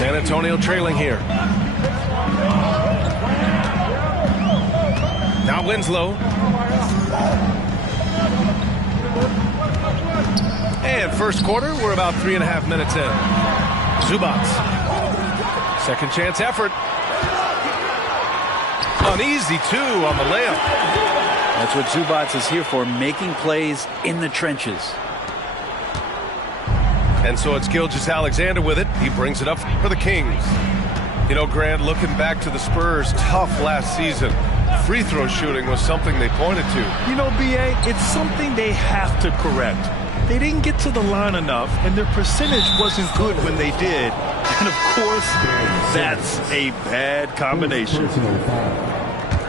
San Antonio trailing here. Now Winslow. And first quarter, we're about 3.5 minutes in. Zubac. Second chance effort. An easy 2 on the layup. That's what Zubac is here for, making plays in the trenches. And so it's Gilgeous-Alexander with it. He brings it up for the Kings. You know, Grant, looking back to the Spurs' tough last season, free throw shooting was something they pointed to. You know, B.A., it's something they have to correct. They didn't get to the line enough, and their percentage wasn't good when they did. And, of course, that's a bad combination.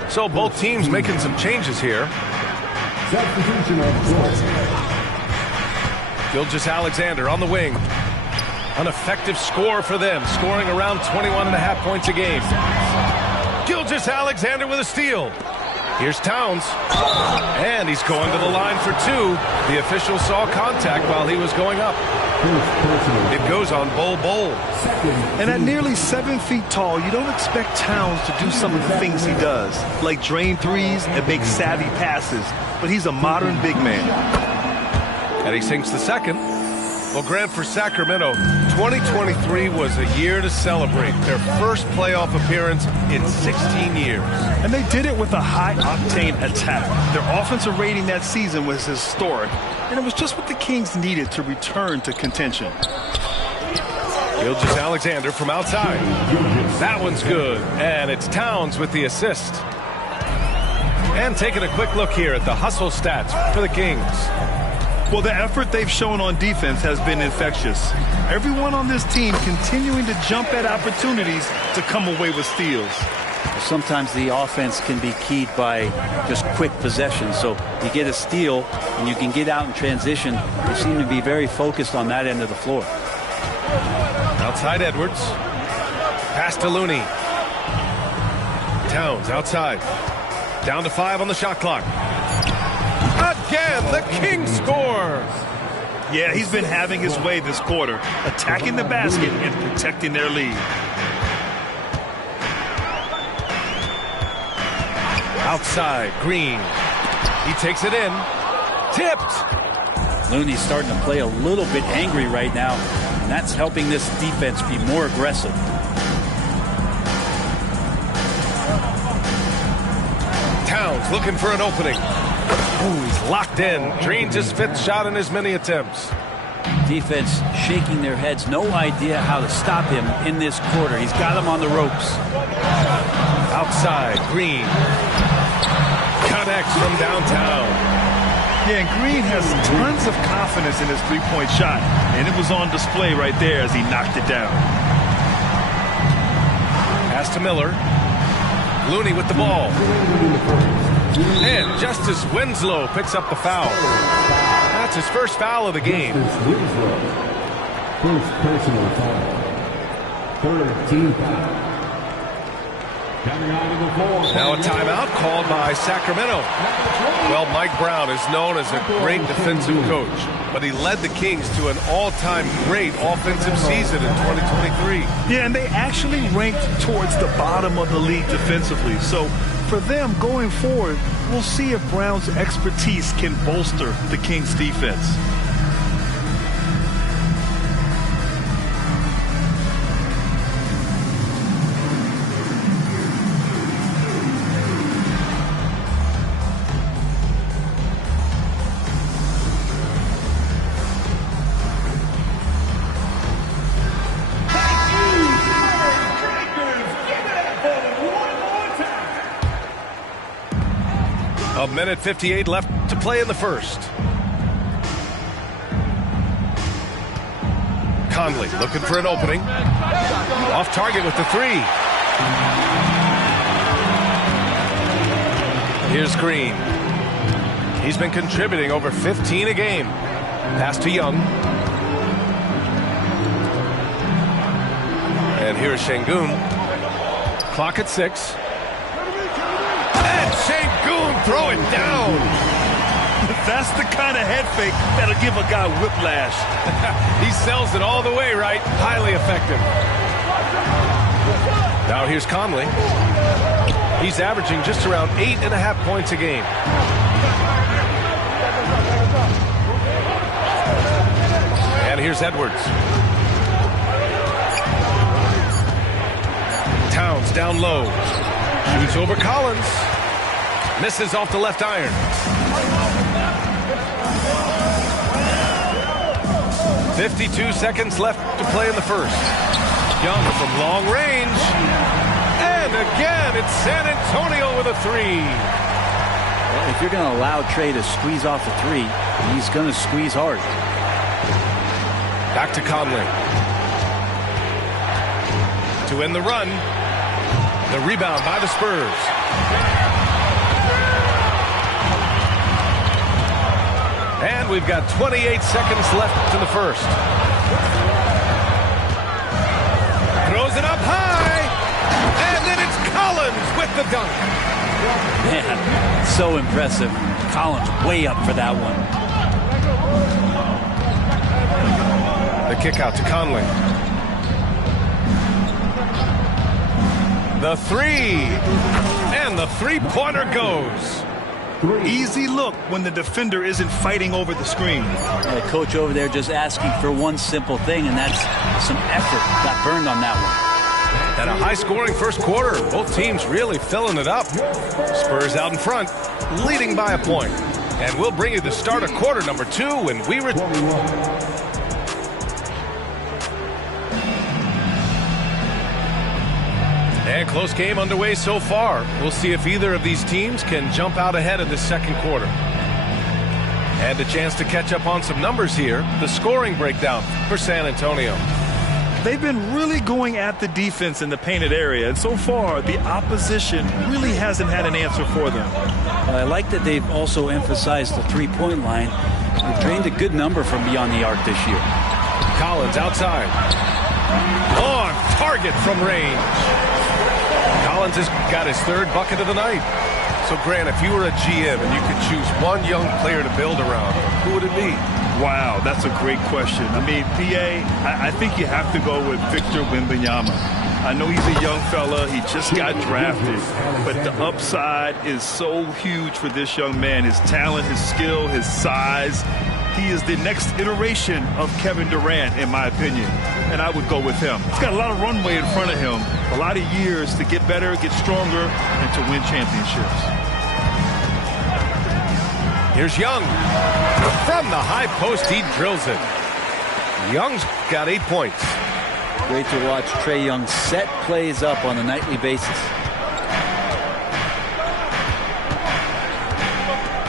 So both teams making some changes here. Gilgeous-Alexander on the wing. An effective score for them, scoring around 21.5 points a game. Gilgeous-Alexander with a steal. Here's Towns. And he's going to the line for 2. The official saw contact while he was going up. It goes on Bol. And at nearly 7 feet tall, you don't expect Towns to do some of the things he does, like drain threes and make savvy passes. But he's a modern big man. And he sinks the second. Well, Grant, for Sacramento, 2023 was a year to celebrate. Their first playoff appearance in 16 years. And they did it with a high-octane attack. Their offensive rating that season was historic, and it was just what the Kings needed to return to contention. Gilgeous-Alexander from outside. That one's good. And it's Towns with the assist. And taking a quick look here at the hustle stats for the Kings. Well, the effort they've shown on defense has been infectious. Everyone on this team continuing to jump at opportunities to come away with steals. Sometimes the offense can be keyed by just quick possession. So you get a steal and you can get out in transition. They seem to be very focused on that end of the floor. Outside Edwards. Pass to Looney. Towns outside. Down to 5 on the shot clock. Again, the Kings score. Yeah, he's been having his way this quarter, attacking the basket and protecting their lead. Outside, Green. He takes it in. Tipped. Looney's starting to play a little bit angry right now, and that's helping this defense be more aggressive. Towns looking for an opening. Oh, he's locked in. Drains his 5th shot in as many attempts. Defense shaking their heads. No idea how to stop him in this quarter. He's got him on the ropes. Outside, Green. Connects from downtown. Yeah, and Green has tons of confidence in his three-point shot, and it was on display right there as he knocked it down. Pass to Miller. Looney with the ball. And Justice Winslow picks up the foul. That's his first foul of the game. First personal foul. Third team foul. Now a timeout called by Sacramento. Well, Mike Brown is known as a great defensive coach, but he led the Kings to an all-time great offensive season in 2023. Yeah, and they actually ranked towards the bottom of the league defensively. So for them going forward, we'll see if Brown's expertise can bolster the Kings' defense. A minute 58 left to play in the first. Conley looking for an opening. Off target with the 3. Here's Green. He's been contributing over 15 a game. Pass to Young. And here's Şengün. Clock at 6. And Şengün throw it down. That's the kind of head fake that'll give a guy whiplash. He sells it all the way, right? Highly effective. Now here's Conley. He's averaging just around 8.5 points a game. And here's Edwards. Towns down low. Shoots over Collins. Misses off the left iron. 52 seconds left to play in the first. Young from long range. And again, it's San Antonio with a three. Well, if you're going to allow Trae to squeeze off a three, he's going to squeeze hard. Back to Conley. To end the run. The rebound by the Spurs. And we've got 28 seconds left in the first. Throws it up high. And then it's Collins with the dunk. Man, so impressive. Collins way up for that one. The kick out to Conley. The three. And the three-pointer goes. Easy look when the defender isn't fighting over the screen. The coach over there just asking for one simple thing, and that's some effort. Got burned on that one. And a high-scoring first quarter. Both teams really filling it up. Spurs out in front, leading by a point. And we'll bring you the start of quarter number 2 when we return. And close game underway so far. We'll see if either of these teams can jump out ahead of this second quarter. And a chance to catch up on some numbers here. The scoring breakdown for San Antonio. They've been really going at the defense in the painted area, and so far the opposition really hasn't had an answer for them. I like that they've also emphasized the three-point line. They've drained a good number from beyond the arc this year. Collins outside. On target from range. Collins has got his third bucket of the night. So, Grant, if you were a GM and you could choose one young player to build around, who would it be? Wow, that's a great question. I mean, PA, I think you have to go with Victor Wembanyama. I know he's a young fella. He just got drafted. But the upside is so huge for this young man. His talent, his skill, his size. He is the next iteration of Kevin Durant, in my opinion. And I would go with him. He's got a lot of runway in front of him. A lot of years to get better, get stronger, and to win championships. Here's Young. From the high post, he drills it. Young's got 8 points. Great to watch Trae Young set plays up on a nightly basis.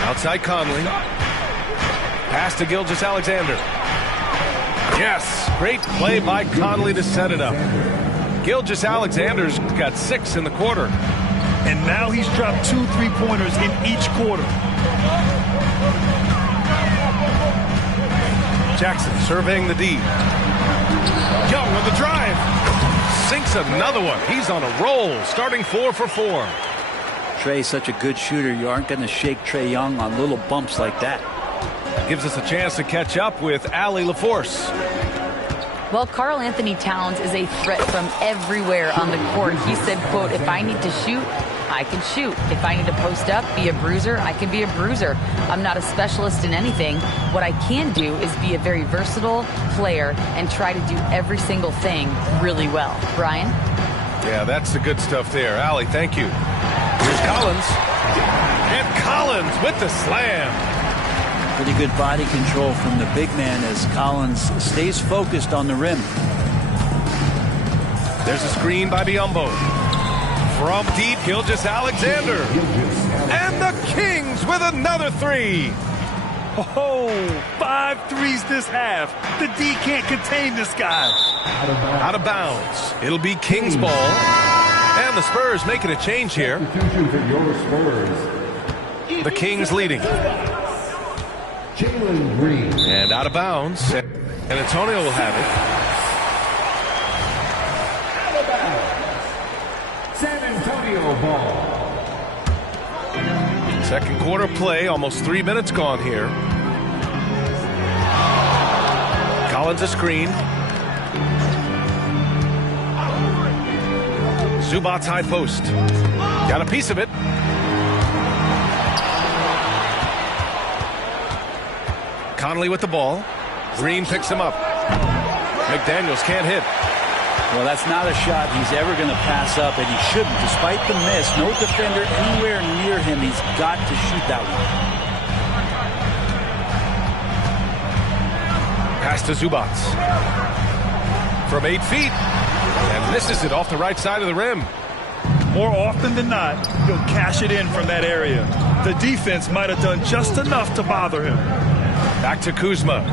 Outside Conley. Pass to Gilgeous-Alexander. Yes, great play by Conley to set it up. Gilgeous-Alexander's got 6 in the quarter. And now he's dropped 2 3-pointers in each quarter. Jackson surveying the D. Young on the drive. Sinks another one. He's on a roll, starting 4 for 4. Trae's such a good shooter. You aren't going to shake Trae Young on little bumps like that. Gives us a chance to catch up with Allie LaForce. Well, Karl Anthony Towns is a threat from everywhere on the court. He said, quote, if I need to shoot, I can shoot. If I need to post up, be a bruiser, I can be a bruiser. I'm not a specialist in anything. What I can do is be a very versatile player and try to do every single thing really well. Brian? Yeah, that's the good stuff there. Allie, thank you. Here's Collins. And Collins with the slam. Pretty good body control from the big man as Collins stays focused on the rim. There's a screen by Biyombo. From deep, Gilgeous-Alexander. And the Kings with another 3. Oh, 5 threes this half. The D can't contain this guy. Out of bounds. It'll be Kings ball. And the Spurs making a change here. The Kings leading. Jalen Green. And out of bounds. And Antonio will have it. Out of bounds. San Antonio ball. Second quarter play. Almost 3 minutes gone here. Collins a screen. Zubats high post. Got a piece of it. Conley with the ball. Green picks him up. McDaniels can't hit. Well, that's not a shot he's ever going to pass up, and he shouldn't. Despite the miss, no defender anywhere near him. He's got to shoot that one. Pass to Zubats. From 8 feet. And misses it off the right side of the rim. More often than not, he'll cash it in from that area. The defense might have done just enough to bother him. Back to Kuzma.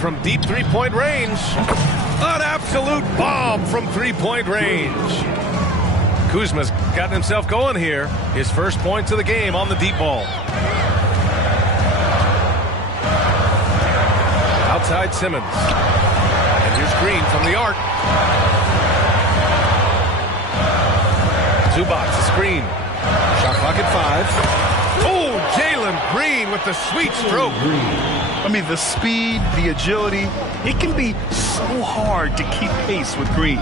From deep three-point range. An absolute bomb from three-point range. Kuzma's gotten himself going here. His first points of the game on the deep ball. Outside Simmons. And here's Green from the arc. Zubats, the screen. Shot clock at 5. Oh, Jalen Green with the sweet stroke. I mean, the speed, the agility, it can be so hard to keep pace with Green.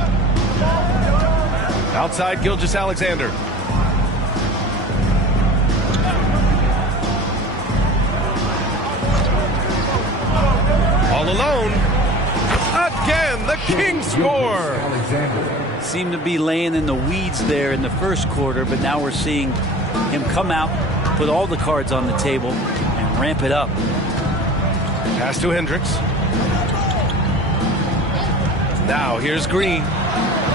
Outside Gilgeous-Alexander. All alone. Again, the Kings score. Seemed to be laying in the weeds there in the first quarter, but now we're seeing him come out, put all the cards on the table, and ramp it up. Pass to Hendricks. Now here's Green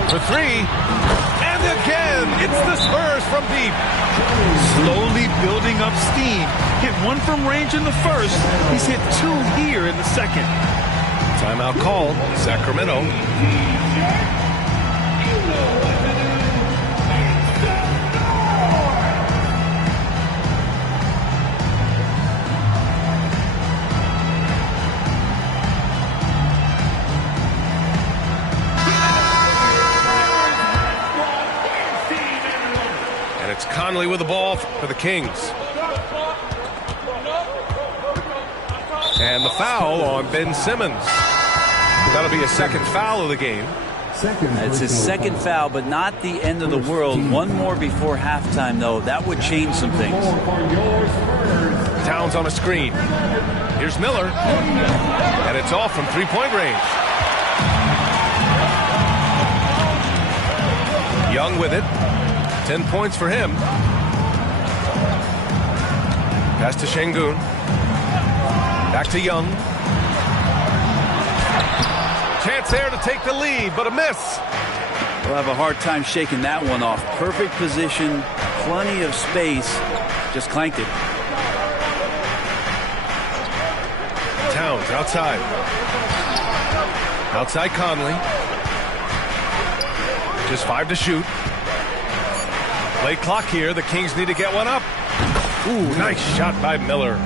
for 3. And again, it's the Spurs from deep. Slowly building up steam. Hit 1 from range in the first. He's hit 2 here in the second. Timeout called. Sacramento. Conley with the ball for the Kings. And the foul on Ben Simmons. That'll be a second foul of the game. It's his second foul, but not the end of the world. 1 more before halftime, though. That would change some things. Towns on a screen. Here's Miller. And it's off from three-point range. Young with it. 10 points for him. Pass to Şengün. Back to Young. Chance there to take the lead, but a miss. We'll have a hard time shaking that one off. Perfect position, plenty of space. Just clanked it. Towns outside. Outside Conley. Just 5 to shoot. Late clock here. The Kings need to get one up. Ooh, nice shot by Miller.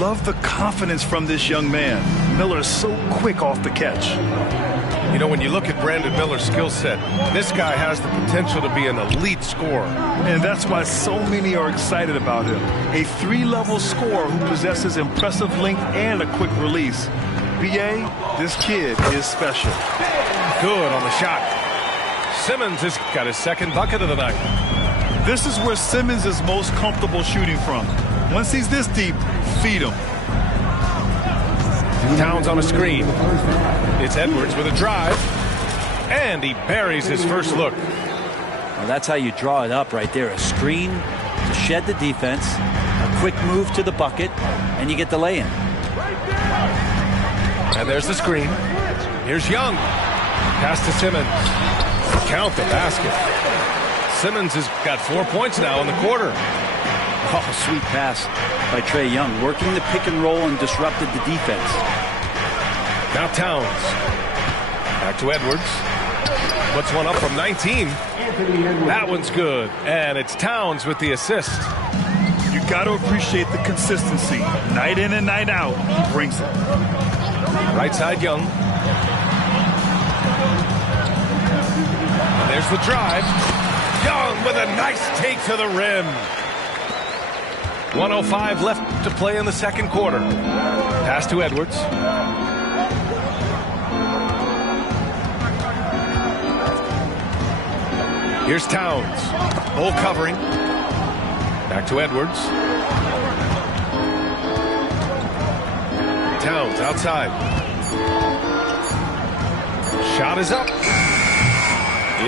Love the confidence from this young man. Miller is so quick off the catch. You know, when you look at Brandon Miller's skill set, this guy has the potential to be an elite scorer. And that's why so many are excited about him. A 3-level scorer who possesses impressive length and a quick release. B.A., this kid is special. Good on the shot. Simmons has got his second bucket of the night. This is where Simmons is most comfortable shooting from. Once he's this deep, feed him. Towns on a screen. It's Edwards with a drive. And he buries his first look. Well, that's how you draw it up right there. A screen to shed the defense, a quick move to the bucket, and you get the lay-in. And there's the screen. Here's Young. Pass to Simmons. Count the basket. Simmons has got 4 points now in the quarter. Oh, sweet pass by Trae Young, working the pick and roll and disrupted the defense. Now Towns. Back to Edwards. Puts one up from 19. That one's good. And it's Towns with the assist. You got to appreciate the consistency. Night in and night out, he brings it. Right side Young. And there's the drive. Young with a nice take to the rim. 1:05 left to play in the second quarter. Pass to Edwards. Here's Towns. Bull covering. Back to Edwards. Towns outside. Shot is up.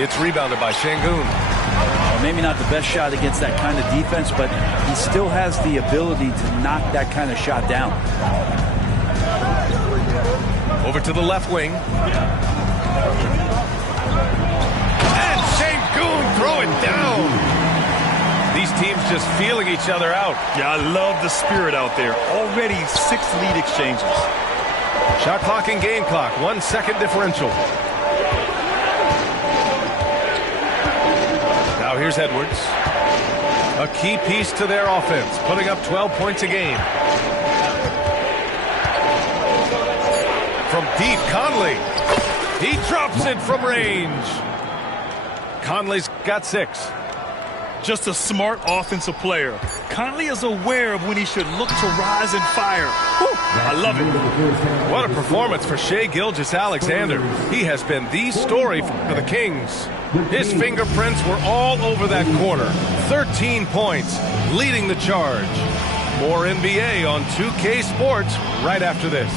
It's rebounded by Şengün. Well, maybe not the best shot against that kind of defense, but he still has the ability to knock that kind of shot down. Over to the left wing. And Şengün throw it down. These teams just feeling each other out. Yeah, I love the spirit out there. Already 6 lead exchanges. Shot clock and game clock. 1 second differential. Now here's Edwards. A key piece to their offense, putting up 12 points a game. From deep, Conley. He drops it from range. Conley's got 6. Just a smart offensive player. Conley is aware of when he should look to rise and fire. Whew, I love it. What a performance for Shai Gilgeous-Alexander. He has been the story for the Kings. His fingerprints were all over that quarter. 13 points, leading the charge. More NBA on 2K Sports right after this.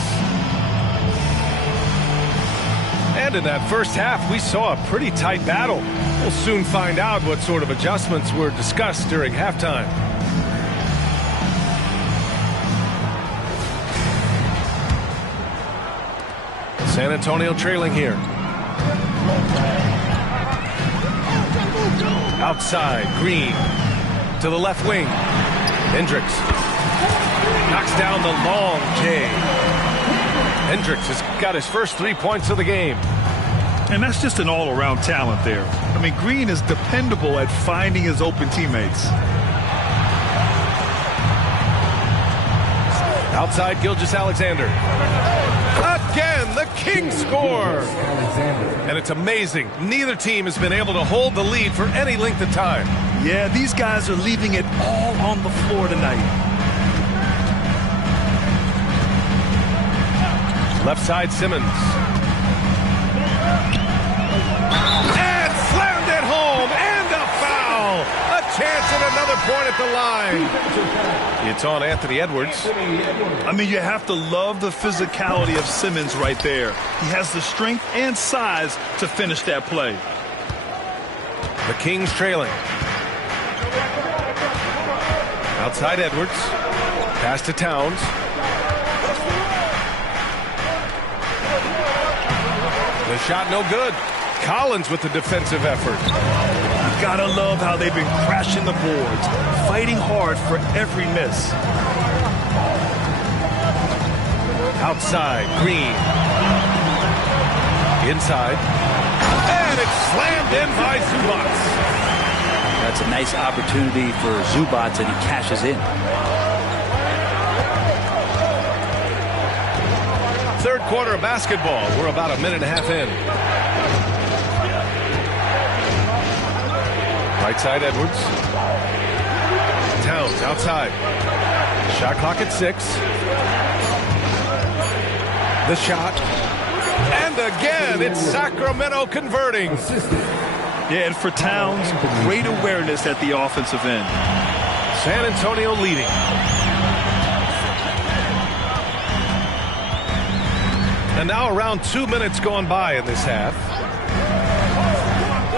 And in that first half, we saw a pretty tight battle. We'll soon find out what sort of adjustments were discussed during halftime. San Antonio trailing here. Outside, Green to the left wing. Hendricks knocks down the long J. Hendricks has got his first 3 points of the game. And that's just an all-around talent there. I mean, Green is dependable at finding his open teammates. Outside, Gilgeous-Alexander. Again, the Kings score. And it's amazing. Neither team has been able to hold the lead for any length of time. Yeah, these guys are leaving it all on the floor tonight. Left side, Simmons. And slammed it home. And a foul. A chance at another point at the line. It's on Anthony Edwards. I mean, you have to love the physicality of Simmons right there. He has the strength and size to finish that play. The Kings trailing. Outside Edwards. Pass to Towns. The shot no good. Collins with the defensive effort. You gotta love how they've been crashing the boards, fighting hard for every miss. Outside, Green. Inside. And it's slammed in by Zubac. That's a nice opportunity for Zubac, and he cashes in. Third quarter of basketball. We're about a minute and a half in. Right side, Edwards. Towns outside. Shot clock at 6. The shot. And again, it's Sacramento converting. Yeah, and for Towns, great awareness at the offensive end. San Antonio leading. And now around 2 minutes gone by in this half.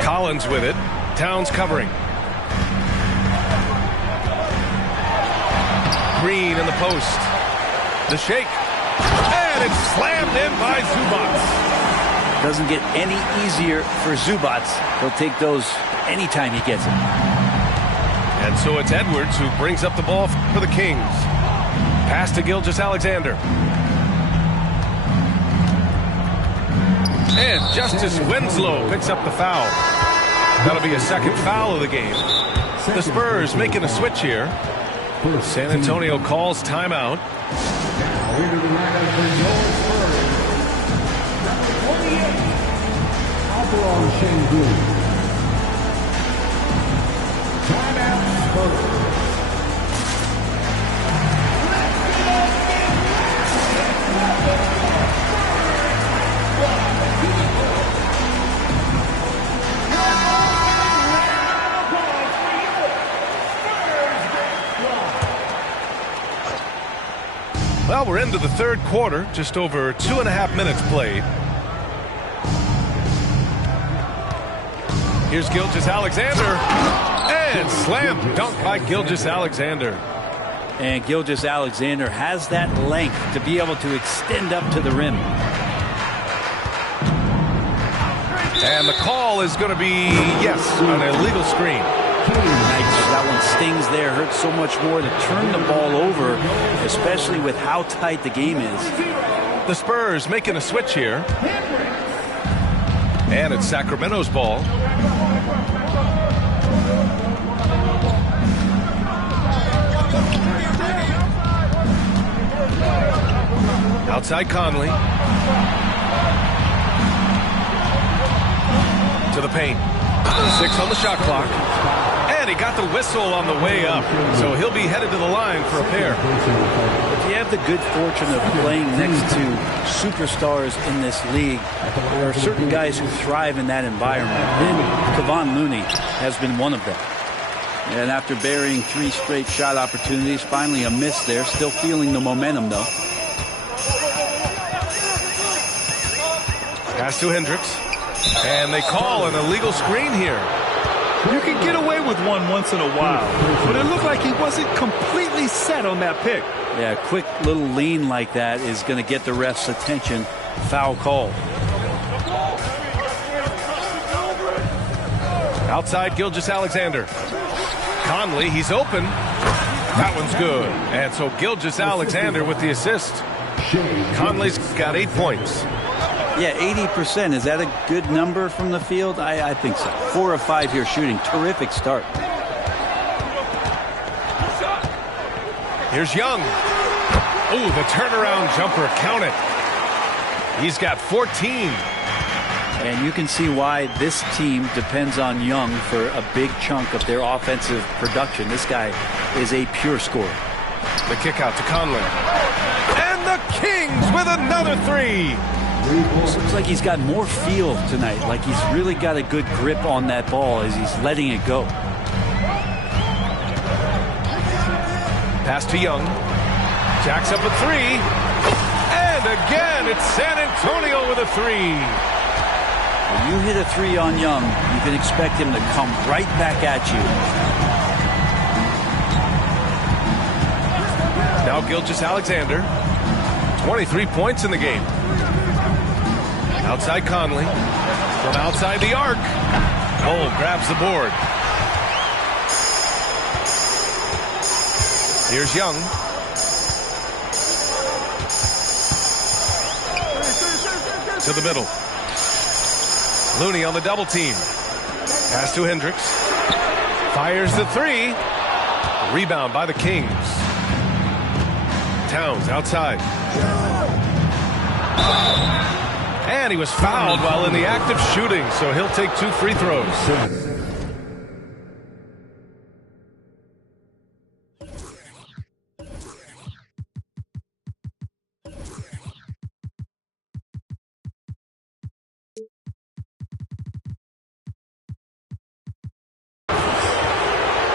Collins with it. Towns covering. Green in the post. The shake. And it's slammed in by Zubac. Doesn't get any easier for Zubac. He'll take those anytime he gets them. And so it's Edwards who brings up the ball for the Kings. Pass to Gilgeous-Alexander. And Justice Winslow picks up the foul. That'll be a second foul of the game. The Spurs making a switch here. San Antonio calls timeout. Timeout, Spurs. we're into the third quarter, just over 2.5 minutes played. Here's Gilgeous-Alexander, and slam dunk by Gilgeous-Alexander. And Gilgeous-Alexander has that length to be able to extend up to the rim. And the call is going to be, yes, an illegal screen. That one stings there, hurts so much more to turn the ball over, especially with how tight the game is. The Spurs making a switch here. And it's Sacramento's ball. Outside Conley. To the paint. 6 on the shot clock. And he got the whistle on the way up. So he'll be headed to the line for a pair. If you have the good fortune of playing next to superstars in this league, there are certain guys who thrive in that environment. And Kevon Looney has been one of them. And after burying 3 straight shot opportunities, finally a miss there. Still feeling the momentum, though. Pass to Hendricks. And they call an illegal screen here. You can get away with one once in a while, but it looked like he wasn't completely set on that pick. Yeah, a quick little lean like that is going to get the ref's attention. Foul call. Outside Gilgeous-Alexander. Conley, he's open. That one's good. And so Gilgeous-Alexander with the assist. Conley's got 8 points. Yeah, 80%. Is that a good number from the field? I think so. 4 of 5 here shooting. Terrific start. Here's Young. Oh, the turnaround jumper. Count it. He's got 14. And you can see why this team depends on Young for a big chunk of their offensive production. This guy is a pure scorer. The kick out to Conley. And the Kings with another 3. Looks like he's got more feel tonight, like he's really got a good grip on that ball as he's letting it go. Pass to Young. Jacks up a 3. And again, it's San Antonio with a 3. When you hit a 3 on Young, you can expect him to come right back at you. Now Gilgeous-Alexander. 23 points in the game. Outside Conley. From outside the arc. Cole grabs the board. Here's Young. To the middle. Looney on the double team. Pass to Hendricks. Fires the 3. Rebound by the Kings. Towns outside. And he was fouled while in the act of shooting, so he'll take 2 free throws.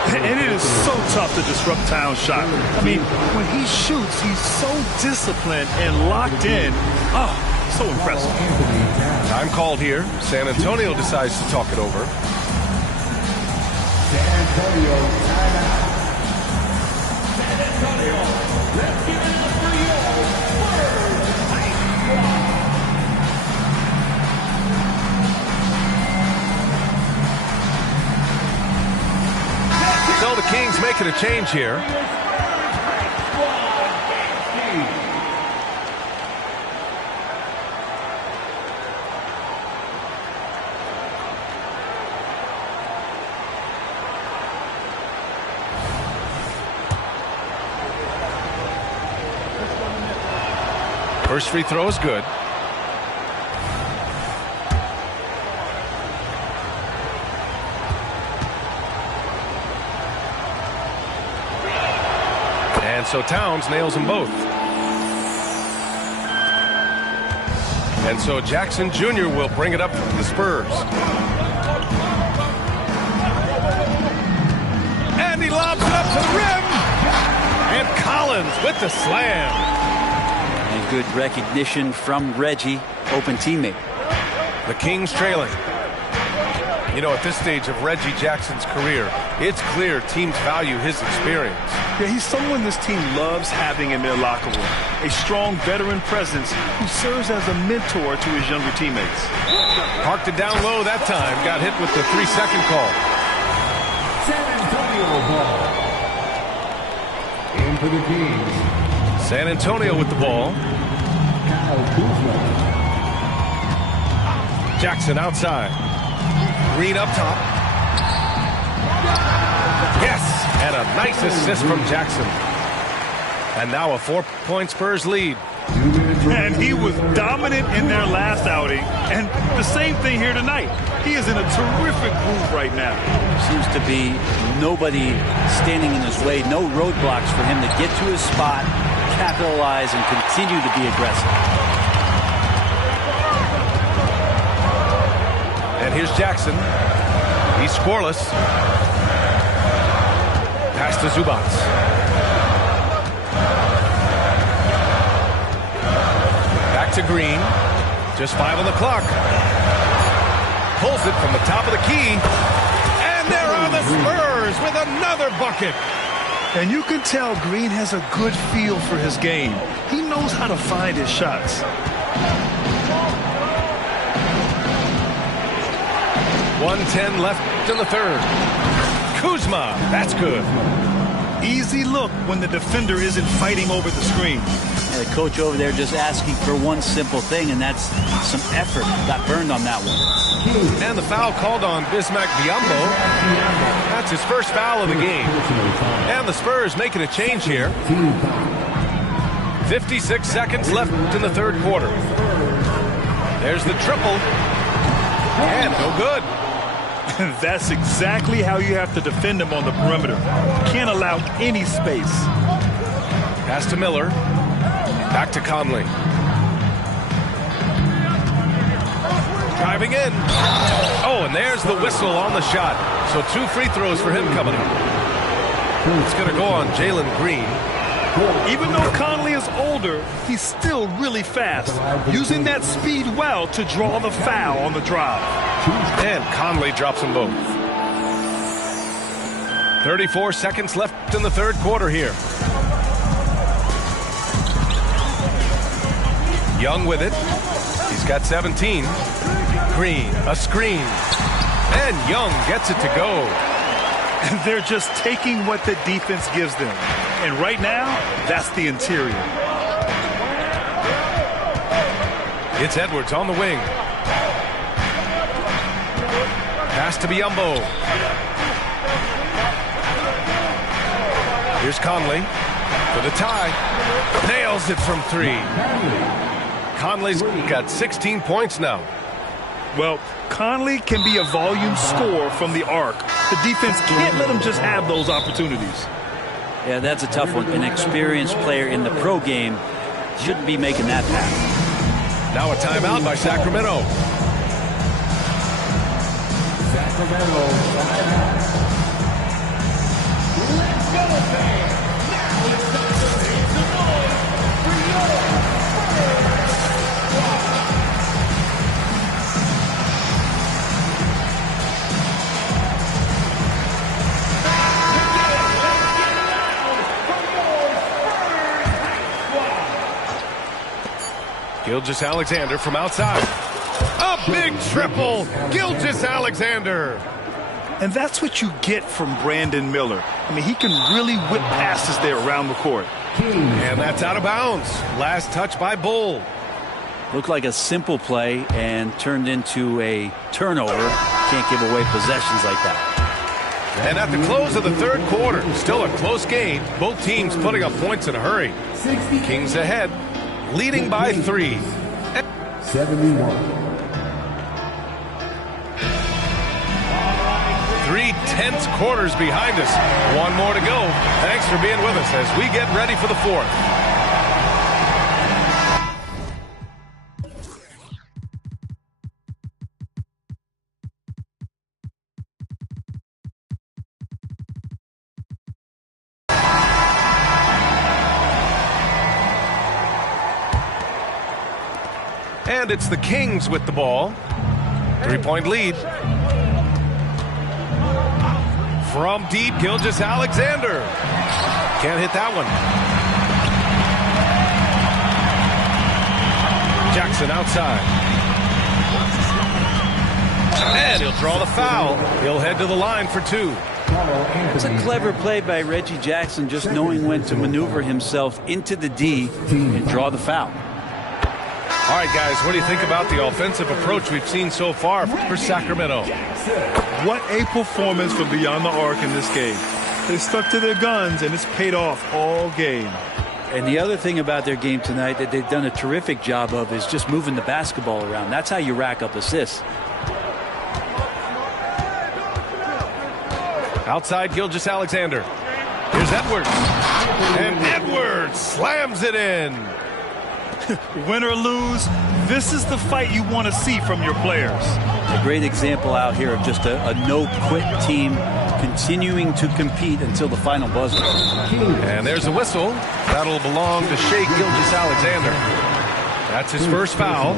And it is so tough to disrupt Towns' shot. I mean, when he shoots, he's so disciplined and locked in. Oh, so impressive. Time called here. San Antonio decides to talk it over. San Antonio timeout. San Antonio, let's give it up for your Spurs High Squad. So the Kings making a change here. First free throw is good. And so Towns nails them both. And so Jackson Jr. will bring it up for the Spurs. And he lobs it up to the rim. And Collins with the slam. good recognition from Reggie, open teammate. The Kings trailing. You know, at this stage of Reggie Jackson's career, it's clear teams value his experience. Yeah, he's someone this team loves having in their locker room. A strong veteran presence who serves as a mentor to his younger teammates. Parked it down low that time. Got hit with the 3-second call. San Antonio ball. In for the Kings. San Antonio with the ball. Kyle Kuzma. Jackson outside. Green up top. Yes! And a nice assist from Jackson. And now a 4-point Spurs lead. And he was dominant in their last outing. And the same thing here tonight. He is in a terrific groove right now. Seems to be nobody standing in his way, no roadblocks for him to get to his spot, capitalize, and continue to be aggressive. And here's Jackson. He's scoreless. Pass to Zubac. Back to Green. Just 5 on the clock. Pulls it from the top of the key. And there are the Spurs with another bucket. And you can tell Green has a good feel for his game. He knows how to find his shots. 1:10 left in the third. Kuzma, that's good. Easy look when the defender isn't fighting over the screen. And the coach over there just asking for one simple thing, and that's some effort. Got burned on that one. And the foul called on Bismack Biyombo. That's his first foul of the game. And the Spurs making a change here. 56 seconds left in the third quarter. There's the triple. And no good. That's exactly how you have to defend him on the perimeter. Can't allow any space. Pass to Miller. Back to Conley. Driving in. Oh, and there's the whistle on the shot. So 2 free throws for him coming up. It's going to go on Jalen Green. Even though Conley is older, he's still really fast, using that speed well to draw the foul on the drive. And Conley drops them both. 34 seconds left in the third quarter here. Young with it. He's got 17. Green, a screen. And Young gets it to go. They're just taking what the defense gives them. And right now, that's the interior. It's Edwards on the wing. Pass to Biyombo. Here's Conley for the tie. Nails it from 3. Conley's got 16 points now. Well, Conley can be a volume scorer from the arc. The defense can't let him just have those opportunities. Yeah, that's a tough one. An experienced player in the pro game shouldn't be making that pass. Now a timeout by Sacramento. Sacramento timeout. Let's go, fans. Now it's time to make some noise for your Gilgeous-Alexander from outside. A big triple. Gilgeous-Alexander. And that's what you get from Brandon Miller. I mean, he can really whip passes there around the court. And that's out of bounds. Last touch by Bull. Looked like a simple play and turned into a turnover. Can't give away possessions like that. And at the close of the third quarter, still a close game. Both teams putting up points in a hurry. Kings ahead, leading by 3. 71. 3 tense quarters behind us. One more to go. Thanks for being with us as we get ready for the fourth. And it's the Kings with the ball. 3-point lead. From deep, Gilgeous-Alexander. Can't hit that one. Jackson outside. And he'll draw the foul. He'll head to the line for 2. It's a clever play by Reggie Jackson, just knowing when to maneuver himself into the D and draw the foul. All right, guys, what do you think about the offensive approach we've seen so far for Sacramento? What a performance from beyond the arc in this game. They stuck to their guns, and it's paid off all game. And the other thing about their game tonight that they've done a terrific job of is just moving the basketball around. That's how you rack up assists. Outside, Gilgeous-Alexander. Here's Edwards. And Edwards slams it in. Win or lose, this is the fight you want to see from your players. A great example out here of just a no-quit team continuing to compete until the final buzzer. And there's a whistle. That'll belong to Shai Gilgeous-Alexander. That's his first foul.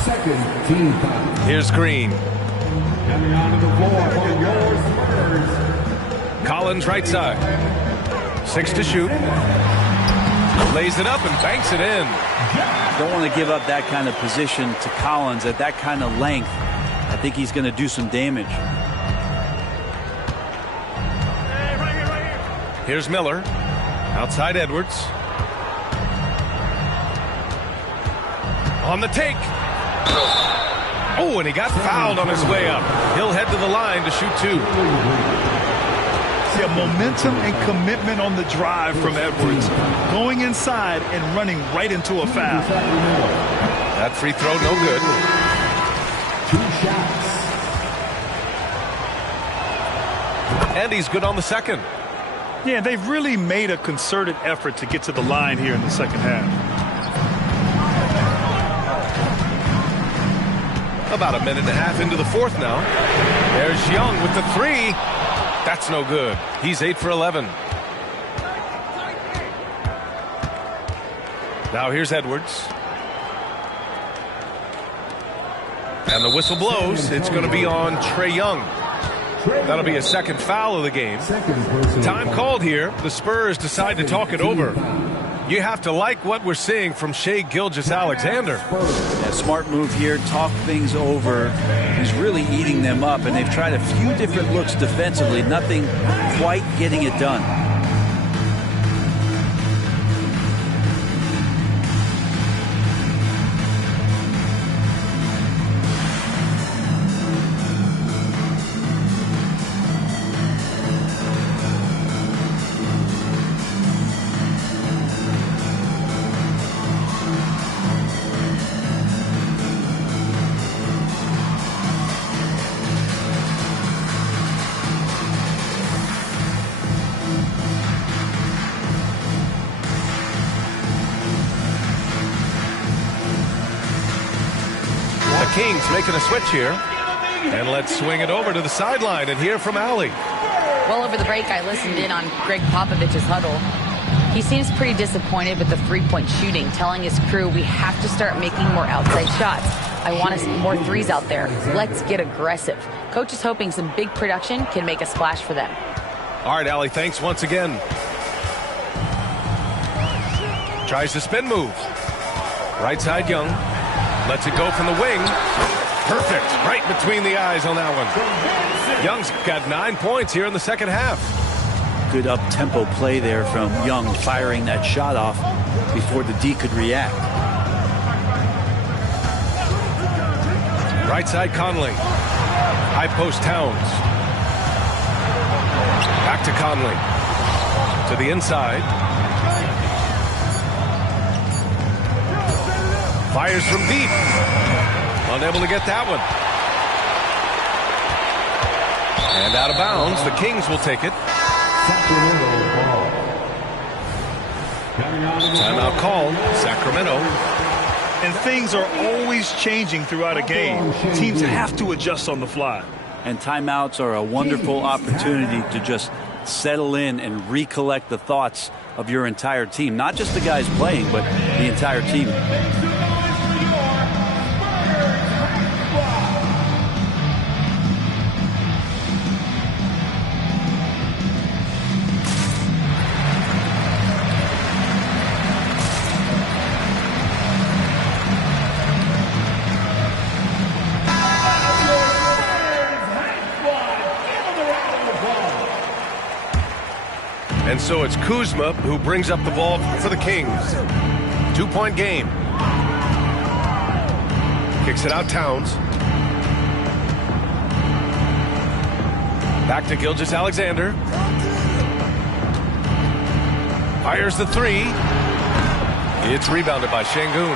Second team foul. Here's Green. Coming onto the floor for your Spurs. Collins right side. 6 to shoot. Lays it up and banks it in. Don't want to give up that kind of position to Collins at that kind of length. I think he's going to do some damage. Here's Miller. Outside Edwards. On the take. Oh, and he got fouled on his way up. He'll head to the line to shoot 2. See, momentum and commitment on the drive from Edwards. Going inside and running right into a foul. That free throw, no good. 2 shots. And he's good on the second. Yeah, they've really made a concerted effort to get to the line here in the second half. About a minute and a half into the fourth now. There's Young with the 3. That's no good. He's 8 for 11. Now here's Edwards. And the whistle blows. It's going to be on Trae Young. That'll be a second foul of the game. Time called here. The Spurs decide to talk it over. You have to like what we're seeing from Shai Gilgeous-Alexander. Yeah, smart move here. Talk things over. He's really eating them up, and they've tried a few different looks defensively. Nothing quite getting it done. Kings making a switch here. And let's swing it over to the sideline and hear from Allie. Well, over the break, I listened in on Greg Popovich's huddle. He seems pretty disappointed with the three-point shooting, telling his crew we have to start making more outside shots. I want to see more threes out there. Let's get aggressive. Coach is hoping some big production can make a splash for them. All right, Allie, thanks once again. Tries the spin move. Right side, Young. Lets it go from the wing. Perfect. Right between the eyes on that one. Young's got 9 points here in the second half. Good up-tempo play there from Young, firing that shot off before the D could react. Right side, Conley. High post, Towns. Back to Conley. To the inside. Fires from deep. Unable to get that one. And out of bounds. The Kings will take it. Timeout called. Sacramento. And things are always changing throughout a game. Teams have to adjust on the fly. And timeouts are a wonderful opportunity to just settle in and recollect the thoughts of your entire team. Not just the guys playing, but the entire team. And so it's Kuzma who brings up the ball for the Kings. 2-point game. Kicks it out Towns. Back to Gilgeous-Alexander. Fires the three. It's rebounded by Şengün.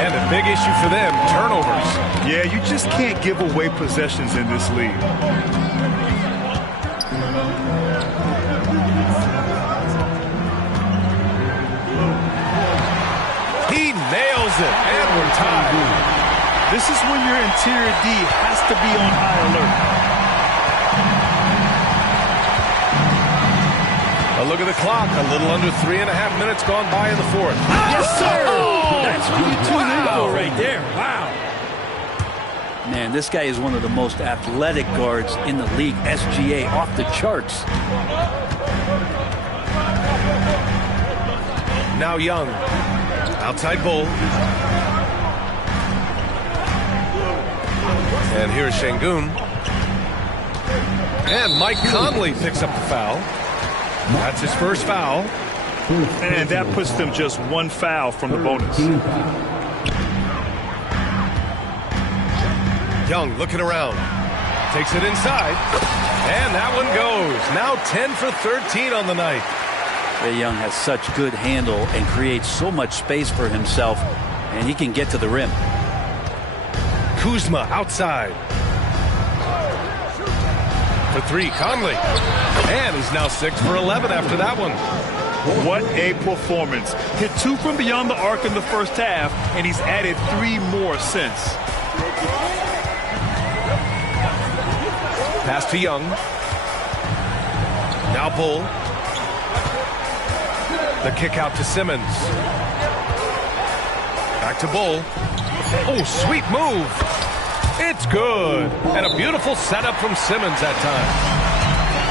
And a big issue for them, turnovers. Yeah, you just can't give away possessions in this league. He nails it, and we're tied. This is when your interior D has to be on high alert. A look at the clock. A little under 3.5 minutes gone by in the fourth. Yes, sir! Oh! That's what you tune in for right there. Wow. Man, this guy is one of the most athletic guards in the league. SGA off the charts. Now Young. Outside Bull. And here's Şengün. And Mike Conley picks up the foul. That's his first foul. And that puts them just one foul from the bonus. Young looking around. Takes it inside. And that one goes. Now 10 for 13 on the night. Trae Young has such good handle and creates so much space for himself, and he can get to the rim. Kuzma outside. For three, Conley. And he's now 6 for 11 after that one. What a performance. Hit 2 from beyond the arc in the first half, and he's added 3 more since. Pass to Young. Now Bull. The kick out to Simmons. Back to Bull. Oh, sweet move. It's good. And a beautiful setup from Simmons that time.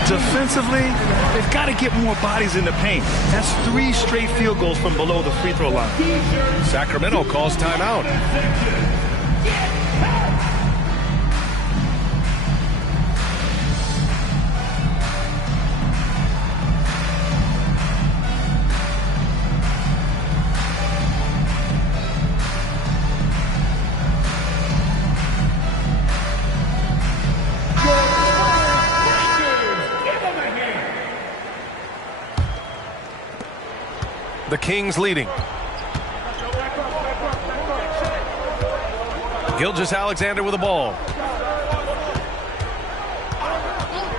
Defensively, they've got to get more bodies in the paint. That's 3 straight field goals from below the free throw line. Sacramento calls timeout. The Kings leading. Gilgeous-Alexander with the ball.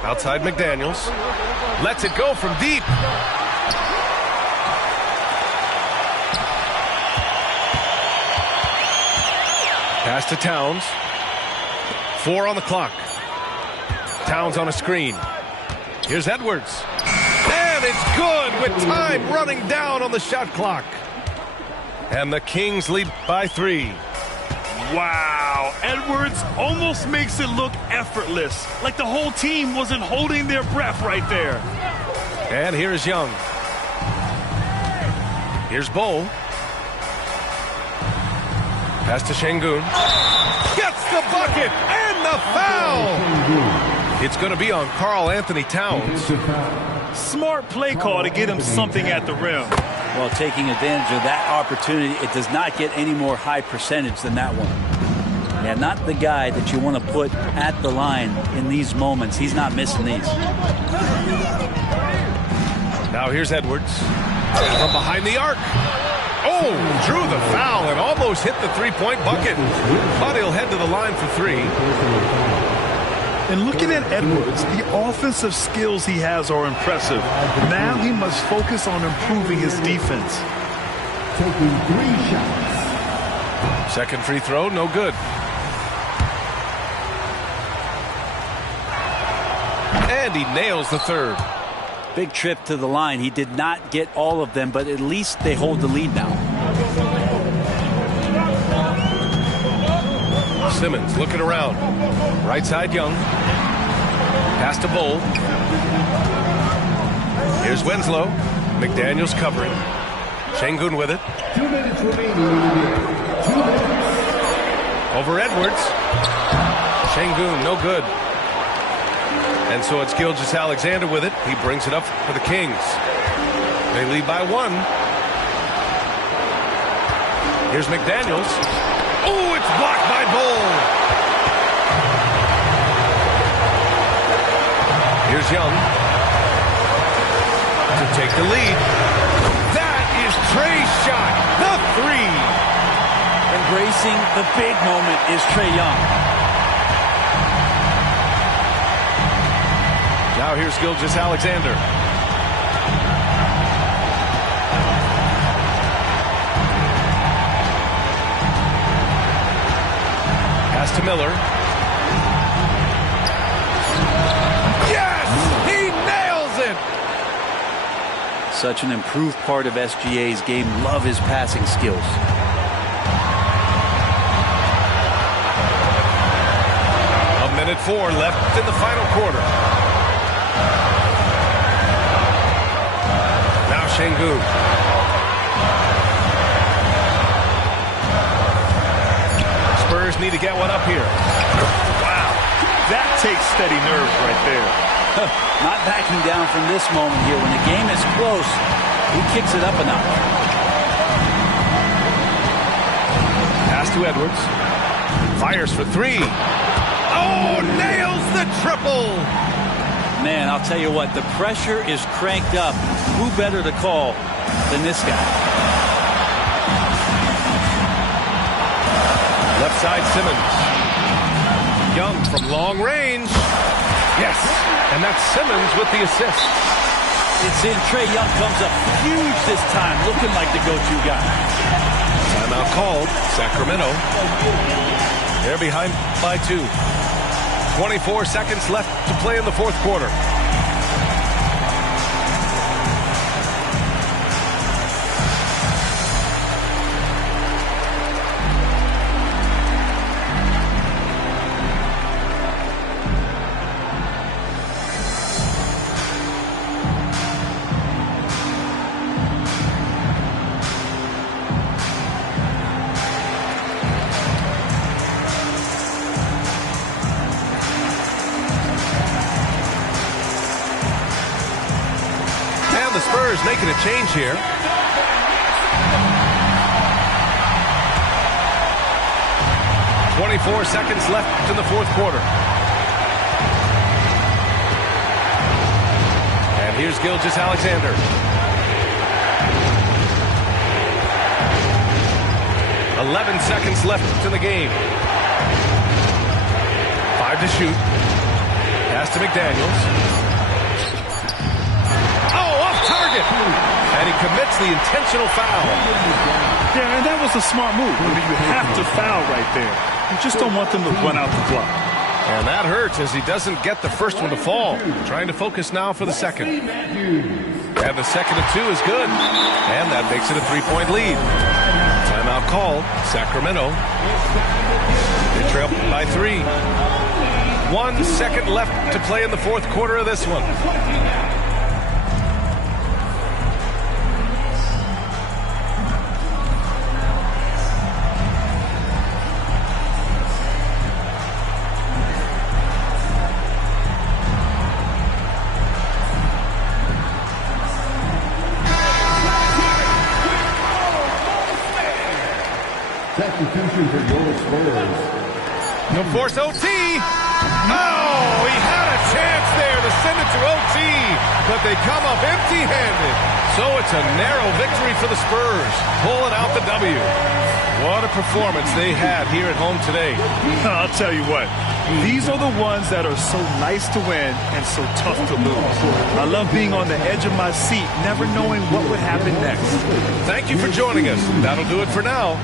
Outside McDaniels. Lets it go from deep. Pass to Towns. 4 on the clock. Towns on a screen. Here's Edwards. And it's good with time running down on the shot clock. And the Kings lead by 3. Wow, Edwards almost makes it look effortless, like the whole team wasn't holding their breath right there. And here's Young. Here's Bull. Pass to Şengün. Gets the bucket and the foul. It's going to be on Karl-Anthony Towns. Smart play call to get him something at the rim. Well, taking advantage of that opportunity, it does not get any more high percentage than that one. Yeah, not the guy that you want to put at the line in these moments. He's not missing these. Now here's Edwards. From behind the arc. Oh, drew the foul and almost hit the three-point bucket. But he'll head to the line for 3. And looking at Edwards, the offensive skills he has are impressive. Now he must focus on improving his defense. Taking 3 shots. Second free throw, no good. And he nails the third. Big trip to the line. He did not get all of them, but at least they hold the lead now. Simmons looking around. Right side Young. Pass to Bull. Here's Winslow. McDaniels covering. Şengün with it. 2 minutes remaining. 2 minutes. Over Edwards. Şengün, no good. And so it's Gilgeous-Alexander with it. He brings it up for the Kings. They lead by 1. Here's McDaniels. Oh, it's blocked by Bull. Here's Young to take the lead. That is Trey's shot, the 3. Embracing the big moment is Trae Young. Now here's Gilgeous-Alexander. Pass to Miller. Yes! He nails it! Such an improved part of SGA's game. Love his passing skills. Minute 4 left in the final quarter. Now Şengün. Spurs need to get one up here. Wow. That takes steady nerves right there. Not backing down from this moment here. When the game is close, he kicks it up a notch. Pass to Edwards. Fires for 3. Oh, nails the triple! Man, I'll tell you what, the pressure is cranked up. Who better to call than this guy? Left side, Simmons. Young from long range. Yes, and that's Simmons with the assist. It's in. Trae Young comes up huge this time, looking like the go-to guy. Timeout called. Sacramento. They're behind by 2. 24 seconds left to play in the fourth quarter. The Spurs making a change here. "24 seconds left in the fourth quarter. And here's Gilgeous-Alexander. "11 seconds left in the game. 5 to shoot. Pass to McDaniels. And he commits the intentional foul. Yeah, and that was a smart move. I mean, you have to foul right there. You just don't want them to run out the clock. And that hurts as he doesn't get the first one to fall. Trying to focus now for the second. And the second of 2 is good. And that makes it a 3-point lead. Timeout called. Sacramento. They trail by 3. 1 second left to play in the fourth quarter of this one. Substitution for your Spurs. No force OT. Oh, he had a chance there to send it to OT, but they come up empty-handed. So it's a narrow victory for the Spurs, pulling out the W. What a performance they had here at home today. I'll tell you what, these are the ones that are so nice to win and so tough to lose. I love being on the edge of my seat, never knowing what would happen next. Thank you for joining us. That'll do it for now.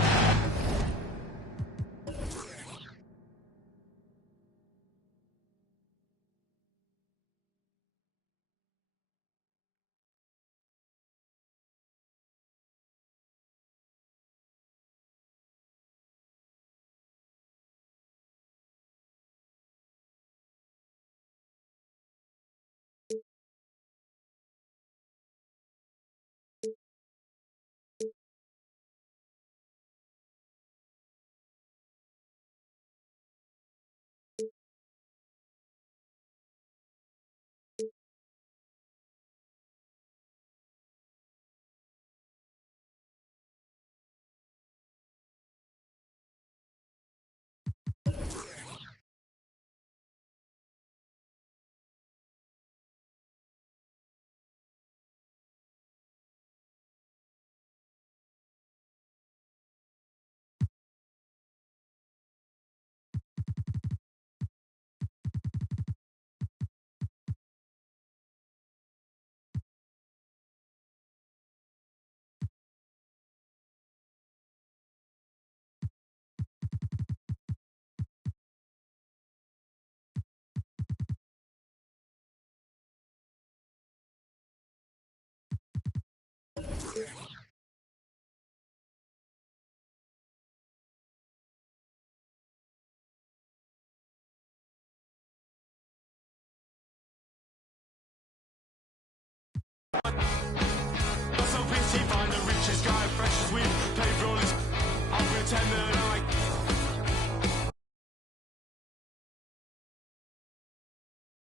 괜찮아